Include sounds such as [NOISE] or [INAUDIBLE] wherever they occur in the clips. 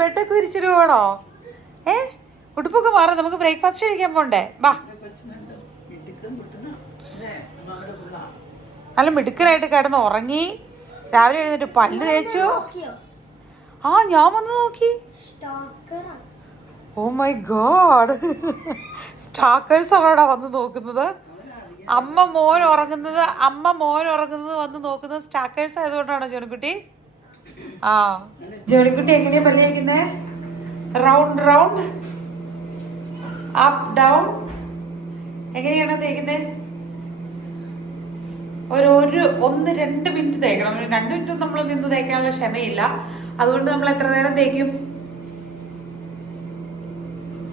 ബെഡൊക്കെ വിരിച്ചിട്ട് പോകണോ? ഏ? ഉടുപ്പൊക്കെ മാറാം നമുക്ക് ബ്രേക്ക്ഫാസ്റ്റ് കഴിക്കാൻ പോണ്ടേ. ബാ. നല്ല മിടുക്കനായിട്ട് കിടന്ന് ഉറങ്ങി. രാവിലെ എഴുന്നേറ്റ് പല്ല് തേച്ചു. ആ ഞാൻ വന്ന് നോക്കി. ഓ മൈ ഗോഡ് സ്റ്റാക്കേഴ്സ് ആണോടാ വന്ന് നോക്കുന്നത്? അമ്മ മോൻ ഉറങ്ങുന്നത് അമ്മ മോൻ ഉറങ്ങുന്നത് വന്ന് നോക്കുന്നത് സ്റ്റാക്കേഴ്സ് ആയതുകൊണ്ടാണോ ജോണിക്കുട്ടി? ആ. ജോലിക്കുട്ടി എങ്ങനെയാ പല്ല് തേക്കുന്നേ റൗണ്ട് റൗണ്ട് അപ്പ് ഡൗൺ എങ്ങനെയാണ് തേക്കുന്നത് ഒരു ഒരു ഒന്ന് രണ്ട് മിനിറ്റ് തേക്കണം. രണ്ട് മിനിറ്റ് നമ്മൾ നിന്ന് തേക്കാനുള്ള ക്ഷമയില്ല. അതുകൊണ്ട് നമ്മൾ എത്ര നേരം തേക്കും?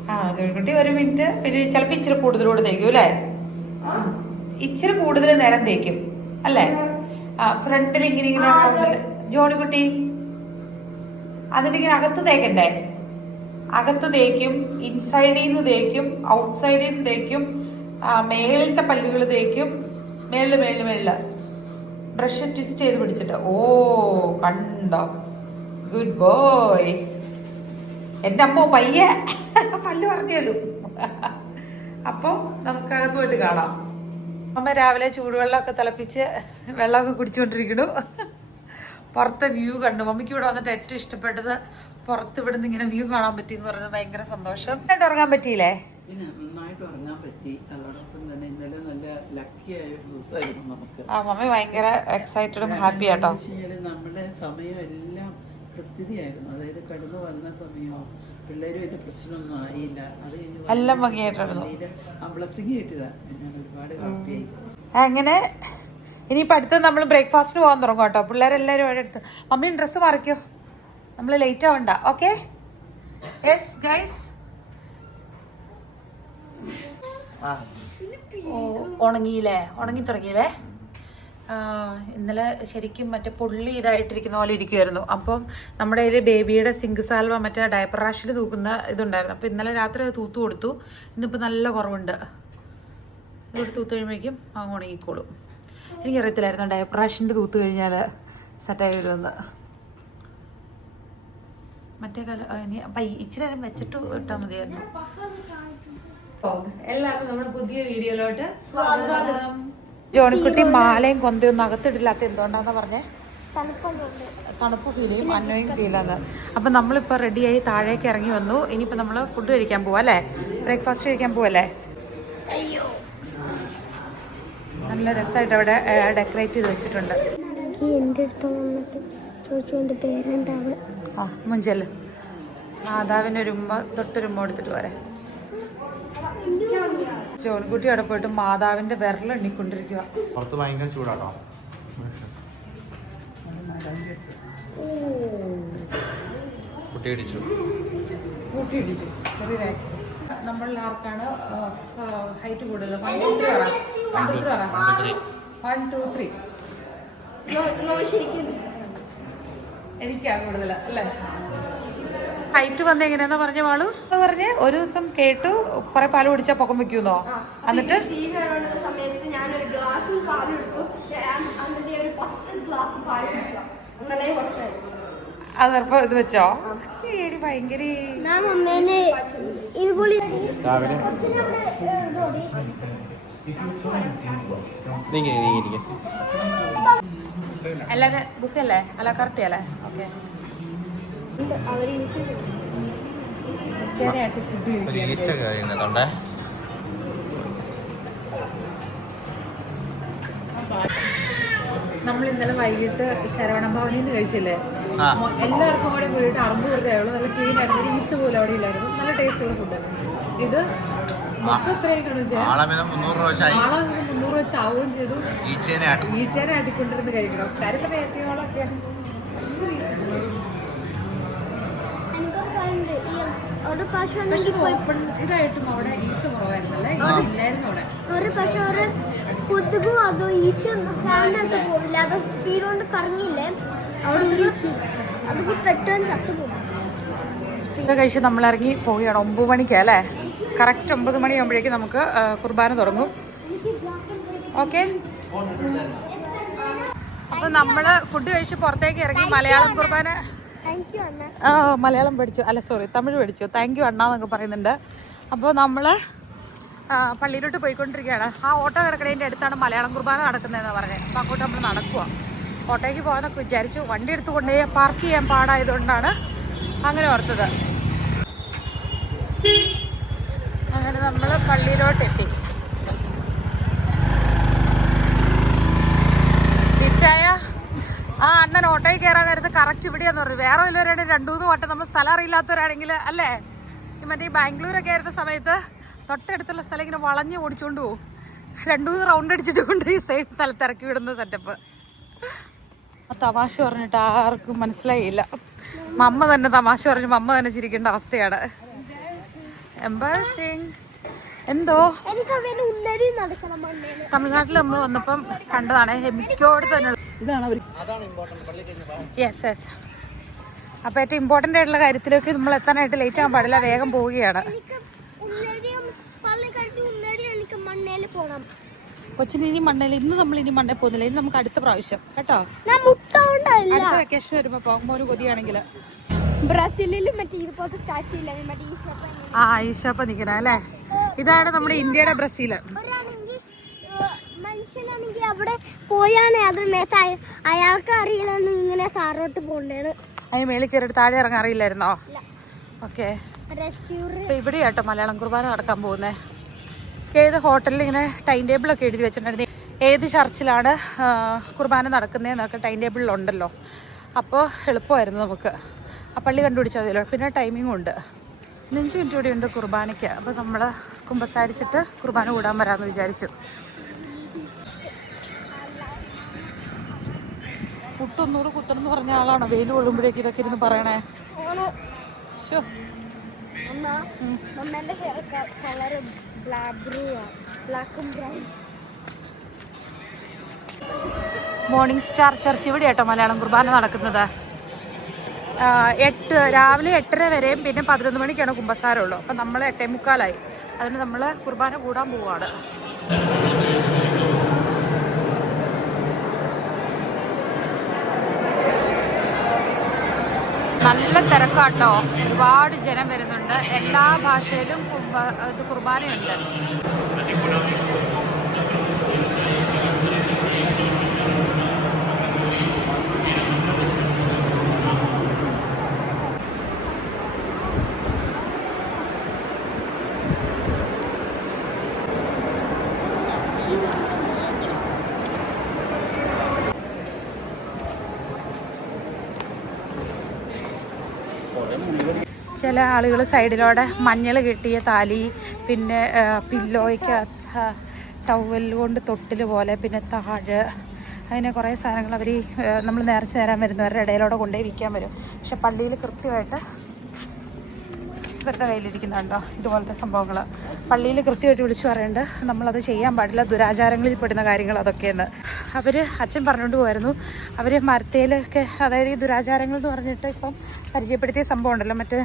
ആ ജോലിക്കുട്ടി ഒരു മിനിറ്റ്. പിന്നെ ചിലപ്പോൾ ഇച്ചിരി കൂടുതലോട് തേക്കും അല്ലേ? ഇച്ചിരി കൂടുതൽ നേരം തേക്കും അല്ലേ? ആ ഫ്രണ്ടിൽ ഇങ്ങനെ ഇങ്ങനെ. ജോണിക്കുട്ടി അതിന്റെ ഇങ്ങനെ അകത്ത് തേക്കണ്ടേ? അകത്ത് തേക്കും ഇൻസൈഡിൽ നിന്ന് തേക്കും ഔട്ട്സൈഡിൽ നിന്ന് തേക്കും മേളിലത്തെ പല്ലുകൾ തേക്കും മേളിൽ മേളിൽ മേളിൽ. ബ്രഷ് ട്വിസ്റ്റ് ചെയ്ത് പിടിച്ചിട്ട്. ഓ കണ്ടോ? Good boy. എന്റെ അമ്മ പയ്യെ. പല്ല് പറഞ്ഞല്ലോ അപ്പോൾ നമുക്ക് അകത്ത് പോയിട്ട് കാണാം. അമ്മ രാവിലെ ചൂടുവെള്ളമൊക്കെ തിളപ്പിച്ച് വെള്ളമൊക്കെ കുടിച്ചുകൊണ്ടിരിക്കണു പുറത്തെ വ്യൂ കണ്ടു. മമ്മിക്ക് ഇവിടെ വന്നിട്ട് ഏറ്റവും ഇഷ്ടപ്പെട്ടത് പുറത്ത് ഇവിടുന്ന് ഇങ്ങനെ വ്യൂ കാണാൻ പറ്റി എന്ന് പറഞ്ഞത് ഭയങ്കര സന്തോഷം. ആയിട്ട് ഉറങ്ങാൻ പറ്റിയില്ലേ? നന്നായിട്ട് ഉറങ്ങാൻ പറ്റി. അതോടൊപ്പം തന്നെ ഇന്നലെ നല്ല ലക്കി ആയ ഒരു ദിവസമായിരുന്നു നമുക്ക്. ആ മമ്മി ഭയങ്കര എക്സൈറ്റഡും ഹാപ്പി ആട്ടോ. നമ്മുടെ സമയം എല്ലാം കൃത്യതയായിരുന്നു. അതായത് കടന്നു വന്ന സമയം പിള്ളേരുമായിട്ട് പ്രശ്നമൊന്നും ആയില്ല. അത് കഴിഞ്ഞ് വന്ന എല്ലാം ഭംഗിയായിട്ടായിരുന്നു. ആ ബ്ലസ്സിങ് ഞാൻ ഒരുപാട് ഹാപ്പിയായി അങ്ങനെ ഇനിയിപ്പോൾ അടുത്ത് നമ്മൾ ബ്രേക്ക്ഫാസ്റ്റിന് പോകാൻ തുടങ്ങും കേട്ടോ. പിള്ളേരെല്ലാവരും അവിടെ അടുത്ത്. മമ്മിയും ഡ്രസ്സ് മാറിക്കോ. നമ്മൾ ലേറ്റ് ആവണ്ട. ഓക്കെ യെസ് ഗൈസ് ഓ ഉണങ്ങിയില്ലേ? ഉണങ്ങി തുടങ്ങിയില്ലേ? ഇന്നലെ ശരിക്കും മറ്റേ പൊള്ളി ഇതായിട്ടിരിക്കുന്ന പോലെ ഇരിക്കുമായിരുന്നു അപ്പം നമ്മുടെ കയ്യിൽ ബേബിയുടെ സിങ്ക് സാൽവ മറ്റേ ഡയപ്പർ റാഷിൽ തൂക്കുന്ന ഇതുണ്ടായിരുന്നു. അപ്പം ഇന്നലെ രാത്രി അത് തൂത്തു കൊടുത്തു. ഇന്നിപ്പോൾ നല്ല കുറവുണ്ട്. ഇവിടെ തൂത്ത് കഴിയുമ്പോഴേക്കും അങ്ങ് ഉണങ്ങിക്കോളും. എനിക്കറിയത്തില്ലായിരുന്നു. ഡയപ്പർ റാഷിന്റെ തൂത്ത് കഴിഞ്ഞാൽ സെറ്റായി വരുമെന്ന്. മറ്റേ ഇച്ചിരി നേരം വെച്ചിട്ട് ഇട്ടാൽ മതിയായിരുന്നു. എല്ലാവർക്കും നമ്മുടെ പുതിയ വീഡിയോയിലോട്ട് സ്വാഗതം. ജോണിക്കുട്ടി മാലയും കൊന്തയൊന്നും അകത്തിടില്ലാത്ത എന്തുകൊണ്ടാന്ന് പറഞ്ഞേ? തണുപ്പ് ഫീൽ ചെയ്യും അന്നോയും ഫീൽ ആണ്. അപ്പം നമ്മളിപ്പോൾ റെഡിയായി താഴേക്ക് ഇറങ്ങി വന്നു. ഇനിയിപ്പോൾ നമ്മൾ ഫുഡ് കഴിക്കാൻ പോവാ അല്ലേ? ബ്രേക്ക്ഫാസ്റ്റ് കഴിക്കാൻ പോവല്ലേ നല്ല രസമായിട്ട് അവിടെ ഡെക്കറേറ്റ് ചെയ്ത് വെച്ചിട്ടുണ്ട്. എന്റെ അടുത്ത് വന്നിട്ട് ചോദിച്ചുകൊണ്ട് പേരെന്താണ് ആ മുഞ്ചൽ. മാതാവിന് ഒരു ഉമ്മ തൊട്ടൊരുമ്മ എടുത്തിട്ട് പോരെ. ജോൺകുട്ടി അവിടെ പോയിട്ട് മാതാവിന്റെ വിരൽ എണ്ണിക്കൊണ്ടിരിക്കുക പുറത്ത് ഭയങ്കര ചൂടാട്ടോ. കുട്ടി ഇടിച്ചു. കുട്ടി ഇടിച്ചു. ചെറിയ നമ്മളിൽ ആർക്കാണ് ഹൈറ്റ് കൂടുതൽ? വൺ ടു ത്രീ പറ വൺ ടു ത്രീ പറ വൺ ടു ത്രീ എനിക്കാ കൂടുതൽ അല്ലേ? ഹൈറ്റ് വന്ന എങ്ങനെയാന്നാ പറഞ്ഞ വാൾ പറഞ്ഞ് ഒരു ദിവസം കേട്ടു കുറെ പാൽ കുടിച്ചാ പൊക്കം വെക്കുന്നോ? എന്നിട്ട്? ഞാൻ ഒരു പത്ത് ഗ്ലാസ് പാൽ കുടിച്ചു. അതപ്പോ ഇത് വെച്ചോ? ഏടി ഭയങ്കര എല്ലാരും അല്ലേ അല്ല? കറക്റ്റ് അല്ലേ? ഓക്കെ. ഈച്ച നമ്മൾ ഇന്നലെ വൈകിട്ട് ശരവണ ഭവനിൽ നിന്ന് കഴിച്ചില്ലേ? എല്ലാവർക്കും കൂടെ കൂടിയിട്ട് അറുപത് രൂപ ആയുള്ളൂ നല്ല ക്ലീൻ ആയിരുന്നു. ഒരു ഈച്ച പോലും അവിടെ ഇല്ലായിരുന്നു. നല്ല ടേസ്റ്റുള്ള ഫുഡ് ഇത് മൊത്തം മുന്നൂറ് രൂപ മുന്നൂറ് രൂപ ചെയ്തു. ഈച്ചേനെ ആട്ടും. ഈച്ചേനെ ആട്ടിക്കൊണ്ടിരുന്ന് കഴിക്കണം. കാര്യം പറഞ്ഞ ഏസിയോളൊക്കെ എനിക്കൊരു കാര്യമുണ്ട് ഈ ഒരു പശു ഇതായിട്ടും അവിടെ ഈച്ച കുറവായിരുന്നല്ലേ? ഈച്ച ഇല്ലായിരുന്നു അവിടെ. ഒരു പശു ഒരു കൊതുകോ അതോ ഈച്ച ഫാനിനകത്ത് പോവില്ല അത് സ്പീഡ് കൊണ്ട് കറങ്ങിയില്ലേ? ഇത് കഴിച്ച് നമ്മൾ ഇറങ്ങി പോവുകയാണ്. ഒമ്പത് മണിക്ക് അല്ലേ? കറക്റ്റ് ഒമ്പത് മണിയാകുമ്പോഴേക്കും നമുക്ക് കുർബാന തുടങ്ങും. ഓക്കെ അപ്പൊ നമ്മൾ ഫുഡ് കഴിച്ച് പുറത്തേക്ക് ഇറങ്ങി മലയാളം കുർബാന ആ മലയാളം പഠിച്ചു. അല്ല സോറി തമിഴ് പഠിച്ചു. താങ്ക് യു അണ്ണ എന്നൊക്കെ പറയുന്നുണ്ട്. അപ്പോൾ നമ്മൾ പള്ളിയിലോട്ട് പോയിക്കൊണ്ടിരിക്കുകയാണ്. ആ ഓട്ടോ കിടക്കണേന്റെ അടുത്താണ് മലയാളം കുർബാന നടക്കുന്നതെന്ന് പറഞ്ഞത് അപ്പോൾ അങ്ങോട്ട് നമ്മൾ നടക്കുക ഓട്ടോയ്ക്ക് പോകാമെന്നൊക്കെ വിചാരിച്ചു. വണ്ടി എടുത്ത് കൊണ്ടുപോയി പാർക്ക് ചെയ്യാൻ പാടായതുകൊണ്ടാണ് അങ്ങനെ ഓർത്തത്. അങ്ങനെ നമ്മൾ പള്ളിയിലോട്ട് എത്തി തിരിച്ചായ ആ അണ്ണൻ ഓട്ടോയിൽ കയറാൻ നേരത്ത് കറക്റ്റ് ഇവിടെയാന്ന് പറഞ്ഞു. വേറെ ഉള്ളവരാണ് രണ്ടു മൂന്ന് വട്ടം നമ്മൾ സ്ഥലം അറിയില്ലാത്തവരാണെങ്കിൽ അല്ലേ? മറ്റേ ബാംഗ്ലൂരൊക്കെ ആയിരുന്ന സമയത്ത് തൊട്ടടുത്തുള്ള സ്ഥലം ഇങ്ങനെ വളഞ്ഞ് ഓടിച്ചുകൊണ്ട് പോകും രണ്ടു മൂന്ന് റൗണ്ട് അടിച്ചിട്ട് കൊണ്ട് ഈ സെയിം സ്ഥലത്ത് ഇറക്കി വിടുന്ന സെറ്റപ്പ് ആ തമാശ പറഞ്ഞിട്ട് ആർക്കും മനസ്സിലായില്ല. മമ്മ തന്നെ തമാശ പറഞ്ഞു മമ്മ തന്നെ ചിരിക്കേണ്ട അവസ്ഥയാണ്. എംബാസിങ് എന്തോ? തമിഴ്നാട്ടിൽ നമ്മൾ വന്നപ്പം കണ്ടതാണ്. ഹെമിക്കോട് തന്നെ യെസ് യെസ് അപ്പോൾ ഏറ്റവും ഇമ്പോർട്ടന്റ് ആയിട്ടുള്ള കാര്യത്തിലേക്ക് നമ്മൾ എത്താനായിട്ട് ലേറ്റ് ആകാൻ പാടില്ല. വേഗം പോവുകയാണ്. കൊച്ചിന് ഇനി മണ്ണയിൽ ഇന്ന് നമ്മൾ ഇനി മണ്ണയിൽ പോകുന്നില്ല. ഇനി നമുക്ക് അടുത്ത പ്രാവശ്യം. കേട്ടോ? അടുത്ത വെക്കേഷൻ വരുമ്പോ പോകുമ്പോ മോന് കൊതിയാണെങ്കിൽ ബ്രസീലിലും മറ്റേ ഇതുപോലത്തെ സ്റ്റാച്ചു ഇല്ല. ആ ഈശോപ്പ നിക്കണ അല്ലേ? ഇതാണ് നമ്മുടെ ഇന്ത്യയുടെ ബ്രസീൽ. മനുഷ്യനാണെങ്കിൽ അവിടെ പോയാണ്. അതിന് മേത്ത് അയ- അയാൾക്ക് അറിയില്ലെന്ന് ഇങ്ങനെ താറോട്ട് പോണ്ടേന്ന് അതിന് മേളിൽ കയറിയിട്ട് താഴെ ഇറങ്ങാൻ അറിയില്ലായിരുന്നോ? ഓക്കെ ഇവിടെ കേട്ടോ മലയാളം കുർബാന നടക്കാൻ പോകുന്നേ. ഏത് ഹോട്ടലിൽ ഇങ്ങനെ ടൈം ടേബിളൊക്കെ എഴുതി വെച്ചിട്ടുണ്ടായിരുന്നു. ഏത് ചർച്ചിലാണ് കുർബാന നടക്കുന്നതെന്നൊക്കെ ടൈം ടേബിളിലുണ്ടല്ലോ അപ്പോൾ എളുപ്പമായിരുന്നു നമുക്ക്. ആ പള്ളി കണ്ടുപിടിച്ചാൽ മതിയല്ലോ. പിന്നെ ടൈമിങ്ങും ഉണ്ട്. അഞ്ച് മിനിറ്റ് കൂടി ഉണ്ട് കുർബാനയ്ക്ക്. അപ്പോൾ നമ്മൾ കുമ്പസാരിച്ചിട്ട് കുർബാന കൂടാൻ വരാമെന്ന് വിചാരിച്ചു. മുട്ടൊന്നുകൂടെ കുത്തണമെന്ന് പറഞ്ഞ ആളാണോ? വെയിൽ കൊള്ളുമ്പോഴേക്കും ഇതൊക്കെ ഇരുന്ന് പറയണേ. അമ്മേന്റെ ഹെയർ കളർ ബ്ലൂ ബ്ലാക്കും ബ്രൗൺ മോർണിംഗ് സ്റ്റാർ ചർച്ച് ഇവിടെ കേട്ടോ മലയാളം കുർബാന നടക്കുന്നത്. എട്ട് രാവിലെ എട്ടര വരെയും പിന്നെ പതിനൊന്ന് മണിക്കാണ് കുമ്പസാരമുള്ളൂ അപ്പം നമ്മൾ എട്ടേ മുക്കാലായി അതുകൊണ്ട് നമ്മൾ കുർബാന കൂടാൻ പോവാണ്. നല്ല തിരക്കാട്ടോ. ഒരുപാട് ജനം വരുന്നുണ്ട്. എല്ലാ ഭാഷയിലും ഇത് കുർബാനയുണ്ട്. ചില ആളുകൾ സൈഡിലൂടെ മഞ്ഞൾ കെട്ടിയ താലി പിന്നെ പില്ലോയ്ക്ക് ടവൽ കൊണ്ട് തൊട്ടിൽ പോലെ പിന്നെ താഴ് അങ്ങനെ കുറേ സാധനങ്ങൾ അവർ നമ്മൾ നേർച്ച നേരം വരുന്നവരുടെ ഇടയിലൂടെ കൊണ്ടുപോയി വിൽക്കാൻ വരും. പക്ഷെ പള്ളിയിൽ കൃത്യമായിട്ട് ഇവരുടെ കയ്യിലിരിക്കുന്നുണ്ടോ? ഇതുപോലത്തെ സംഭവങ്ങൾ പള്ളിയിൽ കൃത്യമായിട്ട് വിളിച്ചു പറയുന്നുണ്ട് നമ്മളത് ചെയ്യാൻ പാടില്ല. ദുരാചാരങ്ങളിൽ പെടുന്ന കാര്യങ്ങൾ അതൊക്കെയെന്ന്. അവർ അച്ഛൻ പറഞ്ഞുകൊണ്ട് പോയിരുന്നു അവർ മരത്തേലൊക്കെ അതായത് ഈ ദുരാചാരങ്ങൾ എന്ന് പറഞ്ഞിട്ട് ഇപ്പം പരിചയപ്പെടുത്തിയ സംഭവം ഉണ്ടല്ലോ മറ്റേ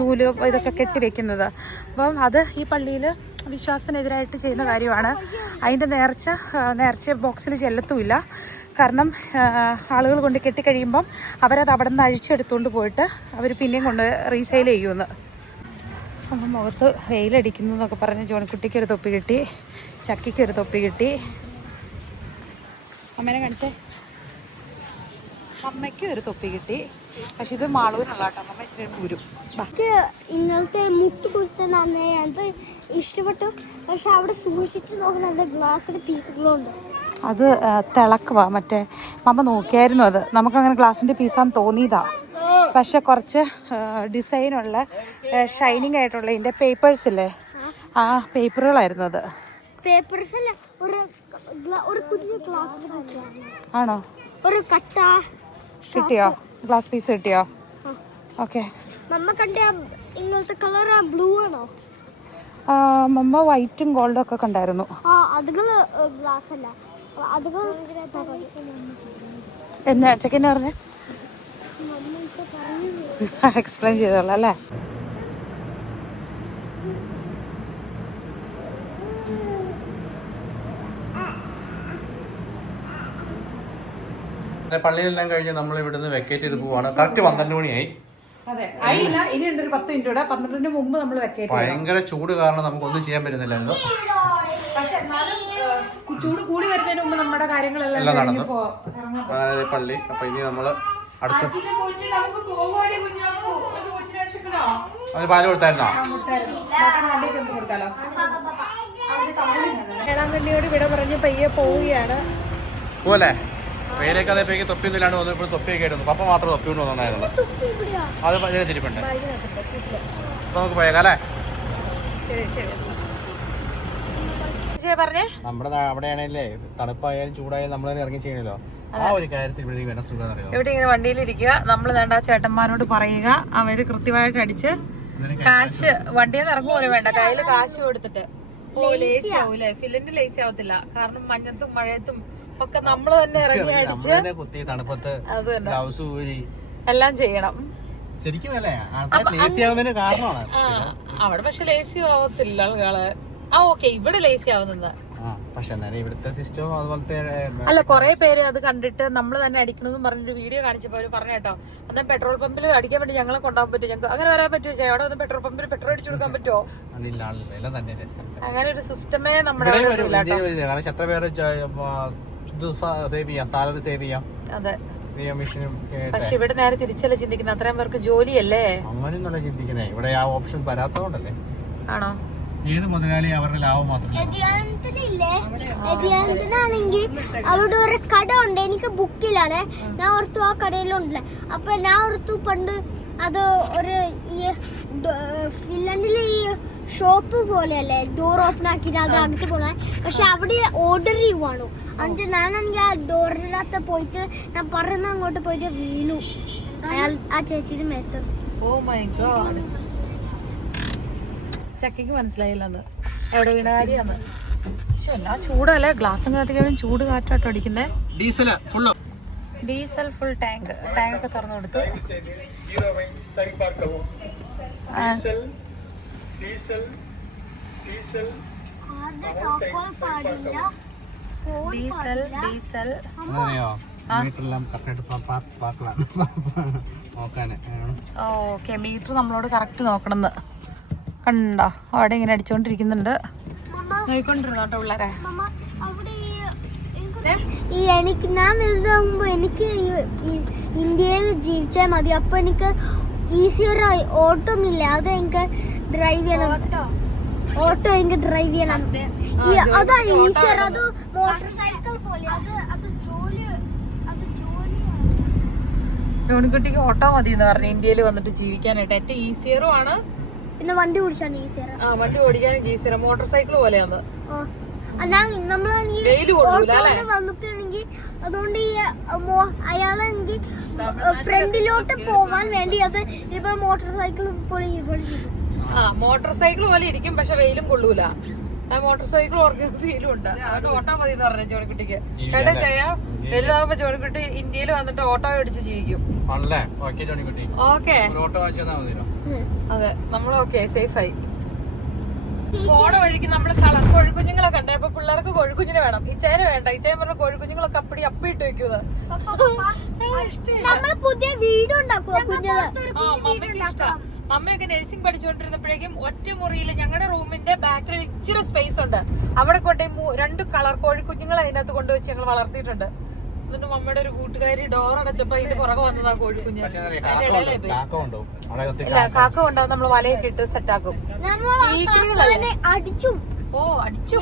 നൂൽ ഇതൊക്കെ കെട്ടിവെക്കുന്നത്. അപ്പം അത് ഈ പള്ളിയിൽ വിശ്വാസത്തിനെതിരായിട്ട് ചെയ്യുന്ന കാര്യമാണ്. അതിന്റെ നേർച്ച നേർച്ച ബോക്സിൽ ചെല്ലത്തുമില്ല. കാരണം ആളുകൾ കൊണ്ട് കെട്ടിക്കഴിയുമ്പം അവരത് അവിടെ നിന്ന് അഴിച്ചെടുത്തുകൊണ്ട് പോയിട്ട് അവർ പിന്നെയും കൊണ്ട് റീസെയിൽ ചെയ്യുമെന്ന്. അപ്പം മുഖത്ത് വെയിലടിക്കുന്നു എന്നൊക്കെ പറഞ്ഞ് ജോണിക്കുട്ടിക്ക് ഒരു തൊപ്പി കിട്ടി ചക്കിക്ക് ഒരു തൊപ്പി കിട്ടി. അമ്മേനെ കാണിച്ചേ. അമ്മയ്ക്ക് ഒരു തൊപ്പി കിട്ടി. പക്ഷെ ഇത് മാളൂരുള്ള കേട്ടോ അമ്മ ഇച്ചിരി പൂരും ഇന്നലത്തെ മുട്ട് അത് ഇഷ്ടപ്പെട്ടു. പക്ഷെ അവിടെ സൂക്ഷിച്ചു നോക്കുന്ന ഗ്ലാസ്സിന്റെ പീസുകളുണ്ട്. അത് തിളക്കുവാ. മറ്റേ മമ്മ നോക്കിയായിരുന്നു അത്. നമുക്കങ്ങനെ ഗ്ലാസിന്റെ പീസാന്ന് തോന്നിയതാ. പക്ഷെ കുറച്ച് ഡിസൈനുള്ള ഷൈനിങ് ആയിട്ടുള്ള ഇതിന്റെ പേപ്പേഴ്സ് ഇല്ലേ? ആ പേപ്പറുകളായിരുന്നു അത്. ആണോ. ഒരു കട്ട കിട്ടിയോ? ഗ്ലാസ് പീസ് കിട്ടിയോ. ഓക്കെ കളർ ബ്ലൂ ആണോ? മമ്മ വൈറ്റും ഗോൾഡും ഒക്കെ കണ്ടായിരുന്നു. എന്നാ പറഞ്ഞേ പറഞ്ഞു? [LAUGHS] എക്സ്പ്ലെയിൻ ചെയ്തോളാം അല്ലേ? പള്ളിയിലെല്ലാം കഴിഞ്ഞ് നമ്മൾ ഇവിടുന്ന് വെക്കേറ്റ് ചെയ്ത് പോവാണ്. കറക്റ്റ് പന്ത്രണ്ട് മണിയായി. അതെ. ആയില്ല ഇനി ഉണ്ട് ഒരു പത്ത് മിനിറ്റ് കൂടെ. പന്ത്രണ്ടിന് മുമ്പ് നമ്മൾ വെക്കേറ്റ് ഭയങ്കര ചൂട് കാരണം നമുക്ക് ഒന്നും ചെയ്യാൻ പറ്റുന്നില്ലായിരുന്നു ചൂട് കൂടി വരുന്നതിന് മുമ്പ് നമ്മുടെ കാര്യങ്ങളെല്ലാം എല്ലാം നടന്നു. പള്ളി. അപ്പൊ ഇനി നമ്മൾ അടുത്ത. അവന് പാൽ കൊടുത്തായിരുന്നോ? വേളാങ്കണ്ണിയോട് വിട പറഞ്ഞ് പയ്യെ പോവുകയാണ്. പോലെ വെയിലേക്ക് അതേപ്പേക്ക് തൊപ്പിയൊന്നും ഇല്ലാണ്ട് വന്നു. ഇപ്പോൾ തൊപ്പിയൊക്കെ ആയിരുന്നു പപ്പ മാത്രം തൊപ്പി കൊണ്ട് വന്നായിരുന്നു അത് ഇതിന് തിരിപ്പുണ്ട്. അപ്പൊ നമുക്ക് പോയേക്കാം അല്ലേ? ശരി ശരി. വിജയ പറഞ്ഞേ? നമ്മുടെ അവിടെയാണല്ലേ തണുപ്പായാലും ചൂടായാലും നമ്മൾ തന്നെ ഇറങ്ങി ചെയ്യണല്ലോ. ആ ഒരു കാര്യത്തിൽ ഇവിടെ ഇങ്ങനെ വണ്ടിയിലിരിക്കുക നമ്മൾ വേണ്ട ആ ചേട്ടന്മാരോട് പറയുക അവർ കൃത്യമായിട്ട് അടിച്ച് കാശ് വണ്ടിയിൽ നിന്ന് ഇറങ്ങുക വേണ്ട? കയ്യിൽ കാശ് കൊടുത്തിട്ട്. ഓ ലേസി ആവൂലേ? ഫില്ലിന്റെ ലേസി ആവത്തില്ല. കാരണം മഞ്ഞത്തും മഴയത്തും ഒക്കെ നമ്മൾ തന്നെ ഇറങ്ങി അടിച്ച് കുത്തി തണുപ്പത്ത് അത് ഊരി എല്ലാം ചെയ്യണം. ശരിക്കും അല്ലേ? ലേസി ആവുന്നതിന് കാരണമാണ്. അവിടെ പക്ഷെ ലേസി ആവത്തില്ല ആളുകൾ. ആ ഓക്കെ ഇവിടെ ലേസി ആവുന്നത്. പക്ഷെ ഇവിടുത്തെ സിസ്റ്റം അതുപോലത്തെ അല്ല കുറെ പേര് അത് കണ്ടിട്ട് നമ്മൾ തന്നെ അടിക്കണമെന്ന് പറഞ്ഞൊരു വീഡിയോ കാണിച്ചപ്പോ അവർ പറഞ്ഞു കേട്ടോ. അന്നേരം പെട്രോൾ പമ്പിൽ അടിക്കാൻ വേണ്ടി ഞങ്ങളെ കൊണ്ടുപോകാൻ പറ്റും ഞങ്ങൾക്ക് അങ്ങനെ വരാൻ പറ്റുമോ? ചേ അവിടെ പെട്രോൾ പമ്പിൽ പെട്രോൾ അടിച്ചു കൊടുക്കാൻ പറ്റുമോ? അങ്ങനെ ഒരു സിസ്റ്റമേ നമ്മുടെ എത്ര പേര് സേവ് ചെയ്യാം? സാലറി സേവ് ചെയ്യാം. അതെ. പക്ഷെ ഇവിടെ നേരെ തിരിച്ചല്ല ചിന്തിക്കുന്നത് അത്രയും പേർക്ക് ജോലിയല്ലേ? അങ്ങനെയൊന്നുമല്ല ചിന്തിക്കുന്നേ. ഇവിടെ ആ ഓപ്ഷൻ വരാത്തതുകൊണ്ടല്ലേ? ആണോ? ഏത് മുതലാളി അവരുടെ ലാഭം മാത്രം വ്യതിയാനത്തിനാണെങ്കിൽ അവിടെ ഒരു കട ഉണ്ട്. എനിക്ക് ബുക്കിലാണ്. ഞാൻ ഓർത്തു ആ കടയിലുണ്ടല്ലേ. അപ്പൊ ഞാൻ ഓർത്തു പണ്ട് അത് ഒരു ഈ ഫിൻലൻഡിലെ ഈ ഷോപ്പ് പോലെയല്ലേ? ഡോർ ഓപ്പൺ ആക്കിയിട്ട് അത് അകത്ത് പോണേ. പക്ഷെ അവിടെ ഓർഡർ ചെയ്യുവാണു. എന്നിട്ട് ഞാനാണെങ്കിൽ ആ ഡോറിനകത്ത് പോയിട്ട് ഞാൻ പറയുന്ന അങ്ങോട്ട് പോയിട്ട് വീണു. അയാൾ ആ ചേച്ചിയുടെ മേത്ത്. ഓ മൈ ഗോഡ് ചക്കയ്ക്ക് മനസ്സിലായില്ലെന്ന്. എവിടെ വീണ കാര്യാന്ന് പക്ഷെ എല്ലാ ചൂടല്ലേ? ഗ്ലാസ് കത്തിക്കഴിഞ്ഞാൽ ചൂട് കാറ്റാട്ടോ അടിക്കുന്നേ. Diesel full diesel full tank tank ഒക്കെ തുറന്നു കൊടുത്തു. Diesel diesel. ഓക്കെ മീറ്റർ നമ്മളോട് കറക്റ്റ് നോക്കണമെന്ന് കണ്ടോ അവിടെ ഇങ്ങനെ അടിച്ചോണ്ടിരിക്കുന്നുണ്ട്. നോയിക്കൊണ്ടിരുന്നോ കേട്ടോ പിള്ളേരെ. ഈ- എനിക്ക് ഞാൻ വലുതാകുമ്പോ എനിക്ക് ഇന്ത്യയിൽ ജീവിച്ചാൽ മതി. അപ്പൊ എനിക്ക് ഈസിയർ ഓട്ടോ ഇല്ല. അത് എനിക്ക് ഡ്രൈവ് ചെയ്യണം. ഓട്ടോ. എനിക്ക് ഡ്രൈവ് ചെയ്യണം. അതാ ഈസിയർ അത് മോട്ടോർ സൈക്കിൾ പോലെ. അത് അത് ജോലി യൂണിക്കുട്ടിക്ക് ഓട്ടോ മതി എന്ന് പറഞ്ഞു ഇന്ത്യയിൽ വന്നിട്ട് ജീവിക്കാനായിട്ട്. ഏറ്റവും ഈസിയറും ആണ്. പിന്നെ വണ്ടി ഓടിച്ചാണ് ഈസിയർ ആ വണ്ടി ഓടിക്കാനും സീറ മോട്ടോർ സൈക്കിൾ പോലെയാണ് വന്നിട്ടാണെങ്കിൽ അതുകൊണ്ട് ഈ അയാളെങ്കിൽ ഫ്രണ്ടിലോട്ട് പോവാൻ വേണ്ടി അത് ഇപ്പൊ മോട്ടോർ സൈക്കിൾ ആ മോട്ടോർ സൈക്കിൾ പോലെ ഇരിക്കും പക്ഷെ വെയിലും കൊള്ളൂല. ആ മോട്ടോർ സൈക്കിൾ ഓർക്കുന്ന ഫീലും ഉണ്ട്. അതുകൊണ്ട് ഓട്ടോ മതി എന്ന് പറഞ്ഞു ജോണിക്കുട്ടിക്ക്. കേട്ടോ ചെയ്യാ വലുതാകുമ്പോ ജോണിക്കുട്ടി ഇന്ത്യയിൽ വന്നിട്ട് ഓട്ടോ അടിച്ച് ജീവിക്കും. ഓക്കെ ജോണിക്കുട്ടി. ഓക്കെ. ഓട്ടോ വാങ്ങിച്ചാൽ മതിയോ അതെ നമ്മൾ ഓക്കെ സേഫായി പോണ വഴിക്ക് നമ്മൾ കളർ കോഴിക്കുഞ്ഞുങ്ങളെ കണ്ടേ അപ്പൊ പിള്ളേർക്ക് കോഴിക്കുഞ്ഞിനെ വേണം. ഇച്ചേനെ വേണ്ട ഇച്ചേൻ പറഞ്ഞ കോഴിക്കുഞ്ഞുങ്ങളൊക്കെ അപ്പടി അപ്പി ഇട്ട് വെക്കുന്നത് അമ്മയൊക്കെ പുതിയ വീട് ഇഷ്ടം. മമ്മയൊക്കെ നഴ്സിംഗ് പഠിച്ചുകൊണ്ടിരുന്നപ്പോഴേക്കും ഒറ്റ മുറിയിൽ ഞങ്ങളുടെ റൂമിന്റെ ബാക്കിൽ ഇച്ചിരി സ്പേസ് ഉണ്ട്. അവിടെ കൊണ്ടുപോയി രണ്ട് കളർ കോഴിക്കുഞ്ഞുങ്ങളെ അതിനകത്ത് കൊണ്ടുവച്ച് ഞങ്ങൾ വളർത്തിയിട്ടുണ്ട്. എന്നിട്ട് മമ്മയുടെ ഒരു കൂട്ടുകാരി ഡോർ അടച്ചപ്പോ അതിന്റെ പുറകെ വന്നതാ കോഴി കുഞ്ഞു. കാക്ക ഉണ്ടോ. നമ്മൾ ഇല്ല കാക്ക കൊണ്ടാവും നമ്മൾ വലയൊക്കെ ഇട്ട് സെറ്റാക്കും നമ്മൾ ഈക്കിളികളല്ലേ? അടിച്ചു. ഓ അടിച്ചു.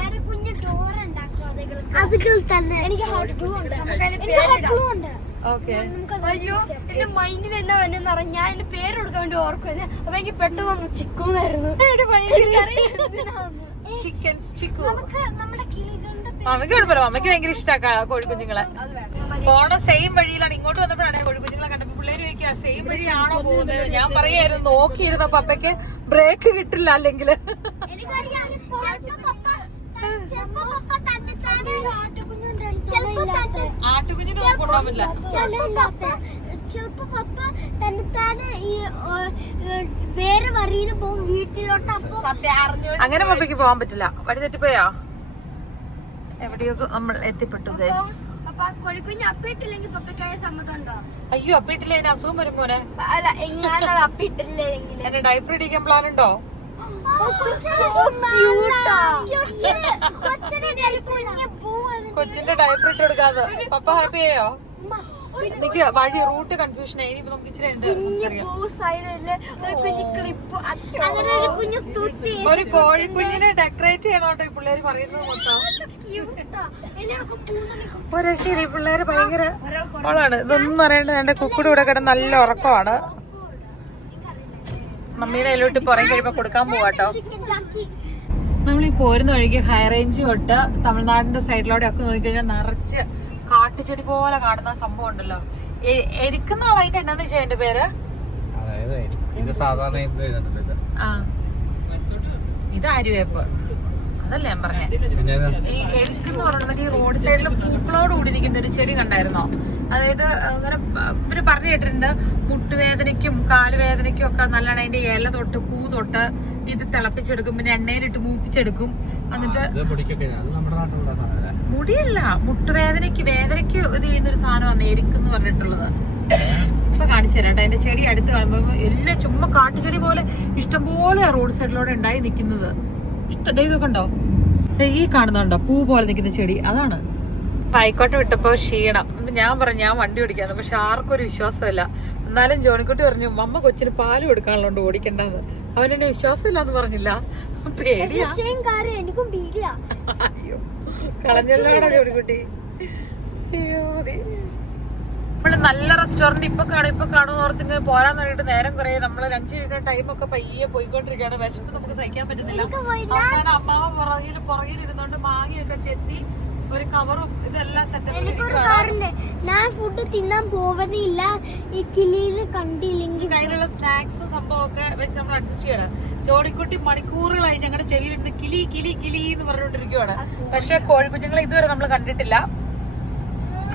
അയ്യോ എന്റെ മൈൻഡിൽ എന്നാ വന്നെന്ന് പറഞ്ഞ ഞാൻ എന്റെ പേര് കൊടുക്കാൻ വേണ്ടി ഓർക്കുന്നെ അപ്പൊ എനിക്ക് പെട്ടെന്ന് ചിക്കുന്നായിരുന്നു. [LAUGHS] ചിക്കൻ ചിക്കു നമുക്ക് നമ്മുടെ കിളികളുടെ മമ്മയ്ക്ക് കുഴപ്പമില്ല മമ്മയ്ക്ക് ഭയങ്കര ഇഷ്ടമാക്കാം കോഴിക്കുഞ്ഞുങ്ങളെ പോണ സെയിം വഴിയിലാണ് ഇങ്ങോട്ട് വന്നപ്പോഴാണ് കോഴിക്കുഞ്ഞുങ്ങളെ കണ്ടപ്പോ പിള്ളേര് ചോദിക്കുക സെയിം വഴിയാണോ പോകുന്നത്? ഞാൻ പറയായിരുന്നു നോക്കിയിരുന്ന അപ്പയ്ക്ക് ബ്രേക്ക് കിട്ടില്ല അല്ലെങ്കിൽ. ആട്ടുകുഞ്ഞിന് ചിലപ്പോ പപ്പ ഈ വേറെ വരിയിൽ പോകും വീട്ടിലോട്ട് അപ്പൊ അങ്ങനെ പപ്പയ്ക്ക് പോകാൻ പറ്റില്ല. വഴി തെറ്റിപ്പോയാ? എവിടെയൊക്കെ നമ്മൾ എത്തിപ്പെട്ടു ഗൈസ് കോഴിക്കുഞ്ഞ് അപ്പിട്ടില്ലെങ്കിൽ പപ്പയ്ക്കായ സമ്മതമുണ്ടോ അയ്യോ അപ്പിട്ടില്ലേ അതിന് അസുഖം വരും മോനെ അല്ല എങ്ങാനും അപ്പിട്ടില്ലെങ്കിൽ എന്നെ ഡയപ്പർ ഇടിക്കാൻ പ്ലാൻ ഉണ്ടോ കൊച്ചിന്റെ ഡയപ്പർ ഇട്ട് കൊടുക്കാതെ പപ്പ ഹാപ്പി ആയോ എനിക്ക് വഴി റൂട്ട് കൺഫ്യൂഷൻ ആയി. ഇനിയിപ്പോ നമുക്ക് ഇച്ചിരി ഉണ്ട്. സംസാരിക്കാം. ഒരു കോഴിക്കുഞ്ഞിനെ ഡെക്കറേറ്റ് ചെയ്യണോട്ടോ ഈ പിള്ളേര് പറയുന്നത് മൊത്തം ഒരു ശരി പിള്ളേര് ഭയങ്കര ഓളാണ് ഇതൊന്നും അറിയണ്ട എന്റെ കുക്കുടെ കൂടെ കിടന്ന് നല്ല ഉറക്കമാണ്. മമ്മിയുടെ കയ്യിലോട്ട് പുറം കഴിയുമ്പോ കൊടുക്കാൻ പോവാട്ടോ നമ്മൾ ഈ പോരുന്ന വഴിക്ക് ഹൈ റേഞ്ച് തൊട്ട് തമിഴ്നാടിന്റെ സൈഡിലൂടെ ഒക്കെ നോക്കിക്കഴിഞ്ഞാൽ നിറച്ച് കാട്ടുചെടി പോലെ കാണുന്ന സംഭവം ഉണ്ടല്ലോ. എരിക്കുന്ന ആളായിട്ട് എന്നാന്ന് വെച്ചാ എന്റെ പേര്? ഇത് അരുവേപ്പ്. അതല്ലേ ഞാൻ പറഞ്ഞേ. ഈ എഴുക്കെന്ന് പറഞ്ഞിട്ട് ഈ റോഡ് സൈഡിൽ പൂക്കളോട് കൂടി നിൽക്കുന്ന ഒരു ചെടി കണ്ടായിരുന്നോ? അതായത് അങ്ങനെ ഇവർ പറഞ്ഞു കേട്ടിട്ടുണ്ട് മുട്ടുവേദനയ്ക്കും കാലുവേദനയ്ക്കും ഒക്കെ നല്ലോണം അതിന്റെ ഇല തൊട്ട് പൂ തൊട്ട് ഇത് തിളപ്പിച്ചെടുക്കും പിന്നെ എണ്ണയിലിട്ട് മൂപ്പിച്ചെടുക്കും. എന്നിട്ട് മുടിയല്ല മുട്ടുവേദനയ്ക്ക് വേദനയ്ക്ക് ഇത് ചെയ്യുന്നൊരു സാധനമാണ് എരിക്കെന്ന് പറഞ്ഞിട്ടുള്ളത്. ഇപ്പൊ കാണിച്ചു തരാം കേട്ടോ അതിന്റെ ചെടി അടുത്ത് കാണുമ്പോ എല്ലാം ചുമ്മാ കാട്ടുചെടി പോലെ ഇഷ്ടംപോലെ റോഡ് സൈഡിലൂടെ ഉണ്ടായി നിൽക്കുന്നത് ഇഷ്ടം. ഇതൊക്കെ ഉണ്ടോ? ഈ കാണുന്നുണ്ടോ പൂ പോലെ നിൽക്കുന്ന ചെടി. അതാണ്. ആയിക്കോട്ടെ വിട്ടപ്പോ ക്ഷീണം. ഞാൻ പറഞ്ഞു ഞാൻ വണ്ടി ഓടിക്കാന്ന്. പക്ഷെ ആർക്കും ഒരു വിശ്വാസമില്ല എന്നാലും ജോണിക്കുട്ടി പറഞ്ഞു മമ്മ കൊച്ചിന് പാൽ കൊടുക്കാനുള്ളതുകൊണ്ട് ഓടിക്കണ്ടെന്ന്. അവനെന്നെ എന്നെ വിശ്വാസമില്ലാന്ന് പറഞ്ഞില്ല. പേടിയാ. അയ്യോ കളഞ്ഞല്ലോടാ ജോണിക്കുട്ടി. അയ്യോ മതി നമ്മൾ നല്ല റെസ്റ്റോറന്റ് ഇപ്പൊ കാണും ഇപ്പൊ കാണും ഓർത്ത് ഇങ്ങനെ പോരാൻ വേണ്ടിട്ട് നേരം കുറെ. നമ്മൾ ലഞ്ച് കഴിക്കുന്ന ടൈം ഒക്കെ പയ്യെ പോയിക്കൊണ്ടിരിക്കുകയാണ്. വിശപ്പ് നമുക്ക് സഹിക്കാൻ പറ്റുന്നില്ല. അവസാനം അമ്മാവ പുറകിൽ പുറകിൽ ഇരുന്നോണ്ട് മാങ്ങയൊക്കെ ചെത്തി ഒരു കവറും ഇതെല്ലാം സെറ്റപ്പ് ഞാൻ ഫുഡ് തിന്നാൻ പോകുന്നില്ല. ഈ കിളിയിൽ കണ്ടില്ലെങ്കിൽ കയ്യിലുള്ള സ്നാക്സും സംഭവമൊക്കെ വെച്ച് നമ്മൾ അഡ്ജസ്റ്റ് ചെയ്യണം. ചോടിക്കുട്ടി മണിക്കൂറുകളായി ഞങ്ങളുടെ ചെവിയിലിരുന്ന് കിളി കിളി കിളി എന്ന് പറഞ്ഞുകൊണ്ടിരിക്കുവാണ്. പക്ഷെ കോഴിക്കുഞ്ഞുങ്ങളെ ഇതുവരെ നമ്മൾ കണ്ടിട്ടില്ല.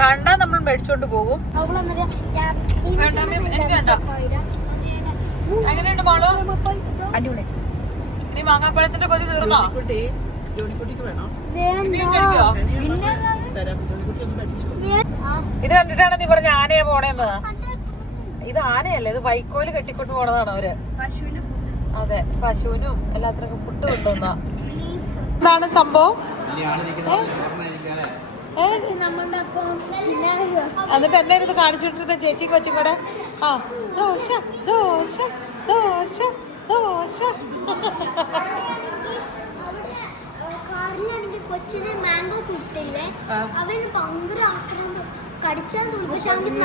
കണ്ടാ നമ്മൾ മേടിച്ചോണ്ട് പോകും. അങ്ങനെയുണ്ട് മോളോ? അടിപൊളി. ഇനി മാങ്ങാപ്പഴത്തിന്റെ കൊതി തീർന്നോ? ഇത് കണ്ടിട്ടാണ് നീ പറഞ്ഞ ആനയെ പോണേന്ന്. ഇത് ആനയല്ല? ഇത് വൈക്കോൽ കെട്ടിക്കൊണ്ട് പോണതാണ് അവർ. അതെ പശുവിനും എല്ലാത്തിനും ഫുഡ് കൊണ്ടുവന്ന. എന്താണ് സംഭവം? എന്നിട്ട് എന്നെ ഇത് കാണിച്ചുകൊണ്ടിരുന്ന ചേച്ചി കൊച്ചും കൂടെ. ആ ദോശ ദോശ ദോശ ദോശ. [LAUGHS] കൊച്ചിന് മാംഗോ കൊടുത്തില്ലേ. അവൻ ഭയങ്കര ആക്രമണം കടിച്ചാൽ പക്ഷെ അവന്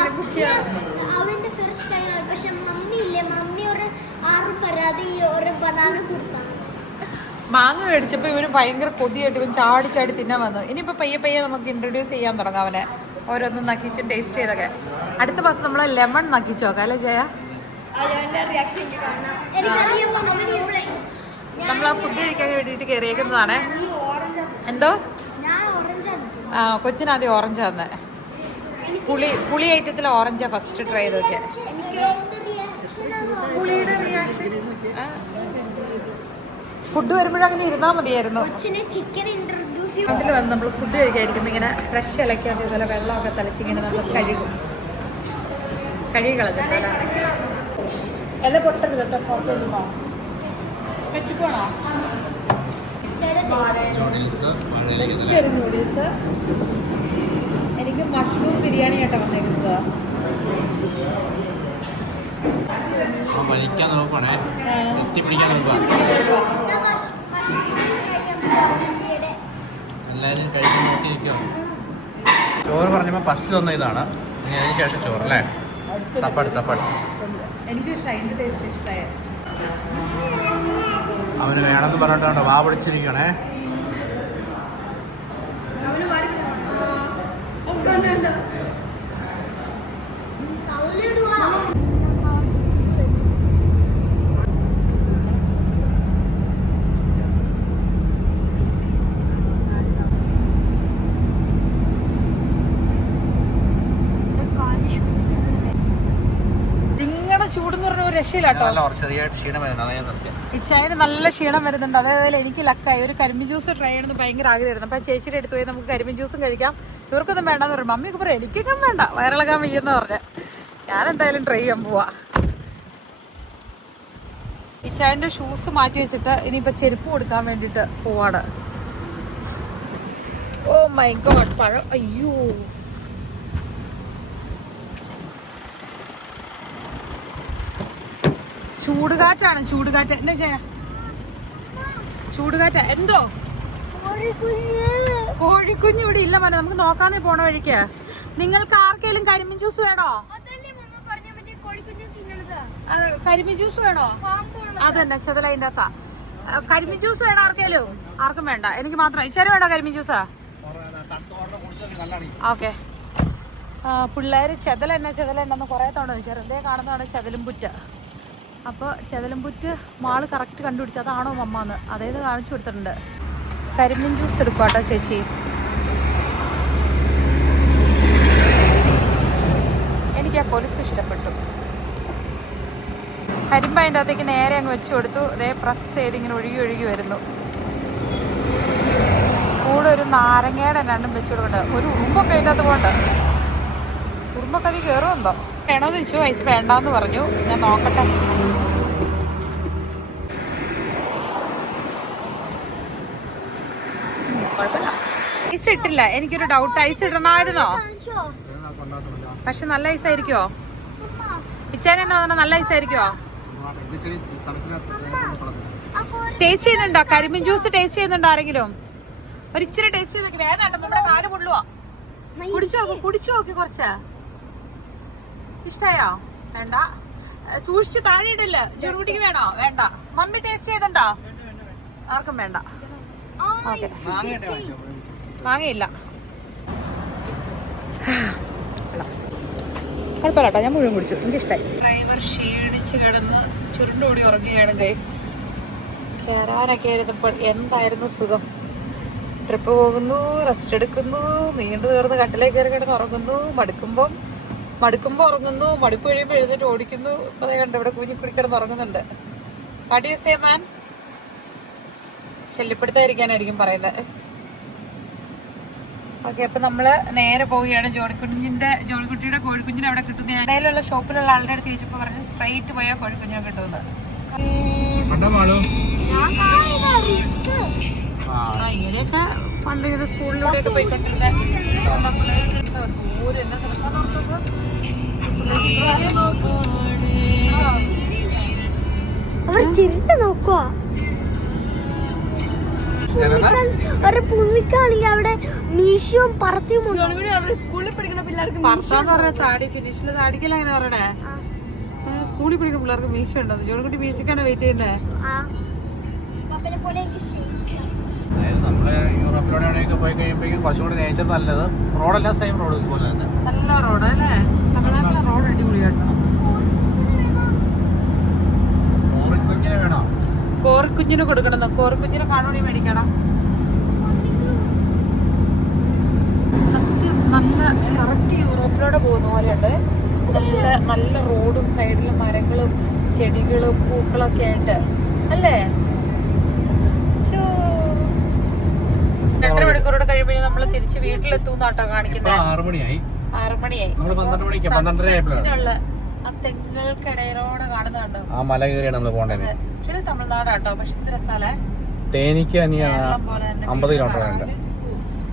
അവന്റെ ഫസ്റ്റ് ടൈം പക്ഷെ മമ്മി ഇല്ലേ മമ്മി ഒരു ആറ് പരാതി ഒരു ബനാന കൊടുത്താണ് മാങ്ങ മേടിച്ചപ്പോ ഇവന് ഭയങ്കര കൊതിയായിട്ട് ഇവൻ ചാടി ചാടി തിന്നാൻ വന്നു. ഇനിയിപ്പോൾ പയ്യെ പയ്യെ നമുക്ക് ഇൻട്രൊഡ്യൂസ് ചെയ്യാൻ തുടങ്ങാം അവനെ. ഓരോന്നും നക്കിച്ച് ടേസ്റ്റ് ചെയ്തൊക്കെ. അടുത്ത മാസം നമ്മൾ ലെമൺ നക്കിച്ചു നോക്കാം അല്ലേ ജയ? നമ്മൾ ആ ഫുഡ് കഴിക്കാൻ വേണ്ടിയിട്ട് കയറിയേക്കുന്നതാണ് എന്തോ? ആ കൊച്ചിന് ആദ്യം ഓറഞ്ച് തന്നെ പുളി പുളി ഐറ്റത്തിൽ ഓറഞ്ചാ ഫസ്റ്റ് ട്രൈ ചെയ്ത് നോക്കിയാൽ എനിക്ക് എന്ത് റിയാക്ഷൻ ഫുഡ് വരുമ്പോഴും അങ്ങനെ ഇരുന്നാൽ മതിയായിരുന്നു. കൊച്ചിനെ ചിക്കൻ ഇൻട്രൊഡ്യൂസ് ചെയ്യും. വീട്ടിൽ വന്ന് നമ്മൾ ഫുഡ് കഴിക്കാതിരിക്കുമ്പോൾ ഇങ്ങനെ ഫ്രഷ് ഇളക്കാണ്ട് ഇതുപോലെ വെള്ളമൊക്കെ തളിച്ച് ഇങ്ങനെ നമ്മൾ കഴുകും. കഴുകി കളഞ്ഞിട്ടല്ല ഇല പൊട്ടരുത് കേട്ടോ പുറത്തോട്ട് പോകാം മണ്ണിലേക്ക് ഒരു നൂഡിൽസ് എനിക്ക് മഷ്റൂം ബിരിയാണി ആയിട്ടാണ് വന്നേക്കുന്നത്. വലിക്കാൻ നോക്കണേ എത്തിപ്പിടിക്കാൻ നോക്കുക എല്ലാവരും കഴിക്കാൻ ചോറ് പറഞ്ഞപ്പോൾ ഫസ്റ്റ് തന്ന ഇതാണ്. ഇനി അതിന് ശേഷം ചോറ് അല്ലേ? സപ്പാട് സപ്പാട്. എനിക്ക് അവന് വേണമെന്ന് പറഞ്ഞിട്ടുണ്ടോ വാ പിടിച്ചിരിക്കണേ നിങ്ങളുടെ ചൂടെന്ന് പറഞ്ഞ ഒരു രക്ഷയില്ലാട്ടോ നല്ല ഉറ- ചെറിയായിട്ട് ക്ഷീണം വരുന്നത് അതാ ഞാൻ നിർത്തിയത് ഇച്ചായന് നല്ല ക്ഷീണം വരുന്നുണ്ട്. അതേപോലെ എനിക്ക് ലക്കായി. ഒരു കരിമ്പിൻ ജ്യൂസ് ട്രൈ ചെയ്യണമെന്ന് ഭയങ്കര ആഗ്രഹമായിരുന്നു. അപ്പൊ ചേച്ചിയുടെ അടുത്ത് പോയി നമുക്ക് കരിമ്പിൻ ജ്യൂസും കഴിക്കാം. ഇവർക്കൊന്നും വേണ്ടെന്ന് പറയും. മമ്മിയൊക്കെ പറയും എനിക്കൊക്കെ വേണ്ട. വയറിളകാൻ വയ്യെന്ന് പറഞ്ഞ്. ഞാൻ എന്തായാലും ട്രൈ ചെയ്യാൻ പോവാ. ഇച്ചായന്റെ ഷൂസ് മാറ്റി വെച്ചിട്ട് ഇനിയിപ്പോ ചെരുപ്പ് കൊടുക്കാൻ വേണ്ടിട്ട് പോവാണ്. ഓ മൈ ഗോഡ് പഴം. അയ്യോ. ചൂടുകാറ്റാണ് ചൂടുകാറ്റ്. എന്നാ ചെയ്യാ ചൂടുകാറ്റ. എന്തോ? കോഴിക്കുഞ്ഞ് ഇവിടെ ഇല്ല മോനെ. നമുക്ക് നോക്കാന്നേ പോണ വഴിക്ക്. നിങ്ങൾക്ക് ആർക്കെങ്കിലും കരിമീൻ ജ്യൂസ് വേണോ? കരിമിൻ ജ്യൂസ് വേണോ? അതന്നെ അത് തന്നെ ചെതലതിന്റെ അകത്താ. ആ, കരിമ്പിൻ ജ്യൂസ് വേണോ ആർക്കേലും? ആർക്കും വേണ്ട. എനിക്ക് മാത്രം ഇച്ചാര് വേണോ കരിമീൻ ജ്യൂസാ? ഓക്കെ. പിള്ളേർ ചെതല ചെതലെണ്ണെന്ന് കുറേ തവണ എന്തേ കാണുന്നതാണ് ചെതലും പുറ്റ് അപ്പോൾ ചെതലും പുറ്റ് മാൾ കറക്റ്റ് കണ്ടുപിടിച്ചു. അതാണോ മമ്മ എന്ന് അതേത് കാണിച്ചു കൊടുത്തിട്ടുണ്ട്. കരിമ്പിൻ ജ്യൂസ് എടുക്കുക കേട്ടോ ചേച്ചി. എനിക്ക് ആ കൊലുസ് ഇഷ്ടപ്പെട്ടു. കരിമ്പ് അതിന്റെ അകത്തേക്ക് നേരെ അങ്ങ് വെച്ച് കൊടുത്തു. അതേ പ്രസ് ചെയ്ത് ഇങ്ങനെ ഒഴുകി ഒഴുകി വരുന്നു. കൂടെ ഒരു നാരങ്ങയുടെ രണ്ടും വെച്ച് കൊടുക്കണ്ട ഒരു ഉറുമ്പൊക്കെ അതിന്റെ അകത്ത് പോകണ്ട ഉറുമ്പൊക്കെ അത് കയറുമെന്തോ വേണോ ചോദിച്ചു. ഐസ് വേണ്ടാന്ന് പറഞ്ഞു. ഞാൻ നോക്കട്ടെ ഉം, കുഴപ്പമില്ല ഐസ് ഇട്ടില്ല. എനിക്കൊരു ഡൗട്ട് ഐസ് ഇടണമായിരുന്നോ? പക്ഷെ നല്ല ഐസ് ആയിരിക്കോ ഇച്ചാൻ എന്നാ പറഞ്ഞാ നല്ല ഐസ് ആയിരിക്കോ ടേസ്റ്റ് ചെയ്യുന്നുണ്ടോ? കരിമീൻ ജ്യൂസ് ടേസ്റ്റ് ചെയ്യുന്നുണ്ടോ ആരെങ്കിലും? ഒരു ഇച്ചിരി ടേസ്റ്റ് ചെയ്ത് നോക്കി. വേദന നമ്മുടെ കാൽ പൊള്ളുവാ? കുടിച്ചു നോക്കി. കുടിച്ചു നോക്കി കുറച്ച്. ഇഷ്ടായോ? വേണ്ട. സൂക്ഷിച്ച് താഴെ ഇടില്ല ചെറുകുട്ടിക്ക് വേണോ? വേണ്ട. മമ്മി ടേസ്റ്റ് ചെയ്തുണ്ടോ ആർക്കും വേണ്ട. ഓക്കെ വാങ്ങിയില്ല. കുഴപ്പമില്ല ഞാൻ മുഴുവൻ കുടിച്ചു. എനിക്കിഷ്ടായി. ഡ്രൈവർ ക്ഷീണിച്ച് കിടന്ന് ചുരുണ്ടോടി ഉറങ്ങുകയാണ് ഗൈസ് കയറാനൊക്കെ ആയിരുന്നപ്പോൾ എന്തായിരുന്നു സുഖം? ട്രിപ്പ് പോകുന്നു റെസ്റ്റ് എടുക്കുന്നു നീണ്ടു തീർന്ന് കട്ടിലേക്ക് കയറി കിടന്ന് ഉറങ്ങുന്നു മടുക്കുമ്പം മടുക്കുമ്പോൾ ഉറങ്ങുന്നു മടുപ്പ് കഴിയുമ്പോൾ എഴുന്നേറ്റ് ഓടിക്കുന്നു. ഇപ്പൊ കണ്ട് ഇവിടെ കൂഞ്ഞി കുടി കിടന്ന് ഉറങ്ങുന്നുണ്ട്. വാട്ട് യു സേ മാൻ ശല്യപ്പെടുത്താതിരിക്കാനായിരിക്കും പറയുന്നത്. ഓക്കെ അപ്പൊ നമ്മൾ നേരെ പോവുകയാണ്. ജോളിക്കുഞ്ഞിന്റെ ജോളിക്കുട്ടിയുടെ കോഴിക്കുഞ്ഞിനെ അവിടെ കിട്ടുന്ന ഇടയിലുള്ള ഷോപ്പിലുള്ള ആളുടെ അടുത്ത് ചോദിച്ചപ്പോ പറഞ്ഞു സ്ട്രൈറ്റ് പോയാൽ കോഴിക്കുഞ്ഞിനെ കിട്ടുന്നത് ഇങ്ങനെയൊക്കെ പണ്ട് സ്കൂളിലൂടെ പോയിക്കൊണ്ടിരുന്ന ദൂരെ എന്നെ ഒരു പുള്ളിക്കാണെങ്കിൽ അവിടെ മീശയും പറത്തിയും സ്കൂളിൽ പഠിക്കുന്ന പിള്ളേർക്ക് താടി ഫിനിഷിൽ താടിക്കല അങ്ങനെ പറയണേ? സ്കൂളിൽ പഠിക്കുന്ന പിള്ളേർക്ക് മീശ ഉണ്ടോ ജോണിക്കുട്ടി മീശക്കാണ് വെയിറ്റ് ചെയ്യുന്നത് നമ്മൾ യൂറോപ്പിലൂടെ പോയി കഴിയുമ്പോഴേക്കും കുറച്ചും കൂടി നേച്ചർ നല്ലത് റോഡെല്ലാം സെയിം റോഡ് ഇതുപോലെ തന്നെ. നല്ല റോഡ് അല്ലേ? തമിഴ്നാട്ടിലെ റോഡ് അടിപൊളിയാണ് വേണോ? കോറിക്കുഞ്ഞിന് കൊടുക്കണം. കോറിക്കുഞ്ഞിനെ കാണുവാണി മേടിക്കണം സത്യം നല്ല കറക്റ്റ് യൂറോപ്പിലൂടെ പോകുന്ന പോലെയുണ്ട്. നല്ല നല്ല റോഡും സൈഡിലും മരങ്ങളും ചെടികളും പൂക്കളൊക്കെ ആയിട്ട്. അല്ലേ. രണ്ടര മണിക്കൂറോടെ കഴിയുമ്പോൾ നമ്മൾ തിരിച്ച് വീട്ടിലെത്തുന്നാട്ടോ കാണിക്കുന്നത് ആറുമണിയായി ആറ് മണിയായി. നമ്മൾ പന്ത്രണ്ട് മണിക്ക്. പന്ത്രണ്ടര ആയപ്പോഴാണ്. ആ തെങ്ങുകൾക്കിടയിലൂടെ ആ മല കയറിയാണ് നമ്മൾ പോകേണ്ടത് സ്റ്റിൽ തമിഴ്നാടാട്ടോ പക്ഷെ എന്ത് രസാലേ തേനിക്ക് അമ്പത് കിലോമീറ്റർ ഉണ്ട്.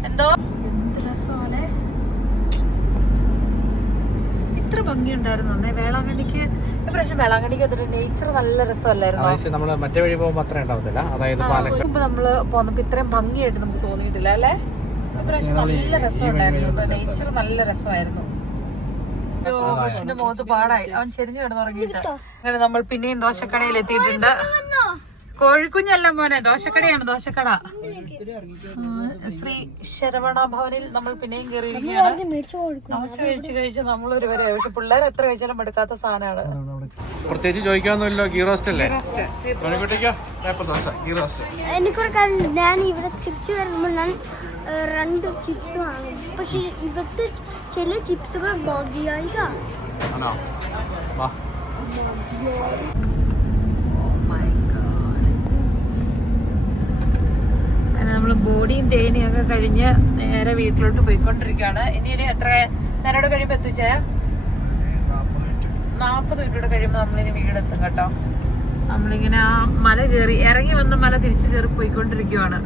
എന്തോ? എന്ത് രസമല്ലേ? ഇത്ര ഭംഗിയുണ്ടായിരുന്നു അന്നേ. വേളാങ്കണ്ണിക്ക് ഇപ്രാവശ്യം വേളാങ്കണ്ണിക്ക് അതൊരു നേച്ചർ നല്ല രസമല്ലായിരുന്നു? നമ്മൾ മറ്റേ വഴി പോകുമ്പോ അത്ര ഉണ്ടാവത്തില്ല. അതായത് പാലക്കാട്. പോന്നപ്പോ ഇത്രയും ഭംഗിയായിട്ട് നമുക്ക് തോന്നിയിട്ടില്ല അല്ലേ? ഇപ്രാവശ്യം നല്ല രസമുണ്ടായിരുന്നു. നേച്ചർ നല്ല രസമായിരുന്നു. കൊച്ചിന്റെ മുഖത്ത് പാടായി. അവൻ ചെരിഞ്ഞു കിടന്നുറങ്ങിയിട്ട്. അങ്ങനെ നമ്മൾ പിന്നെയും ദോശക്കടയിൽ എത്തിയിട്ടുണ്ട്. കോഴിക്കുഞ്ഞല്ല മോനെ ദോശക്കടയാണ് ദോശക്കട. ശ്രീ ശരവണ ഭവനിൽ നമ്മൾ പിന്നെയും കയറിയിരിക്കുകയാണ്. ദോശ കഴിച്ച് കഴിച്ച് നമ്മൾ ഒരു വരെ പക്ഷെ പിള്ളേർ എത്ര കഴിച്ചാലും എടുക്കാത്ത സാധനമാണ്. പ്രത്യേകിച്ച് ചോദിക്കാന്നല്ലോ ഗീ റോസ്റ്റ് അല്ലേ? എനിക്കൊരു ഞാൻ ഇവിടെ തിരിച്ചു വരുമ്പോൾ രണ്ട് ചിപ്സ് വാങ്ങും പക്ഷെ ഇവിടുത്തെ ചില ചിപ്സുകൾ ബോഗിയായി നമ്മൾ ബോഡിയും തേനിയും ഒക്കെ കഴിഞ്ഞ് നേരെ വീട്ടിലോട്ട് പോയിക്കൊണ്ടിരിക്കുകയാണ്. ഇനി ഇനി എത്ര നേരോട് കഴിയുമ്പോൾ എത്തിച്ചേ നാൽപ്പത് മിനിറ്റോട് കഴിയുമ്പോൾ നമ്മളിനി വീടെത്തും കേട്ടോ. നമ്മളിങ്ങനെ ആ മല കയറി ഇറങ്ങി വന്ന മല തിരിച്ചു കയറി പോയിക്കൊണ്ടിരിക്കുവാണ്.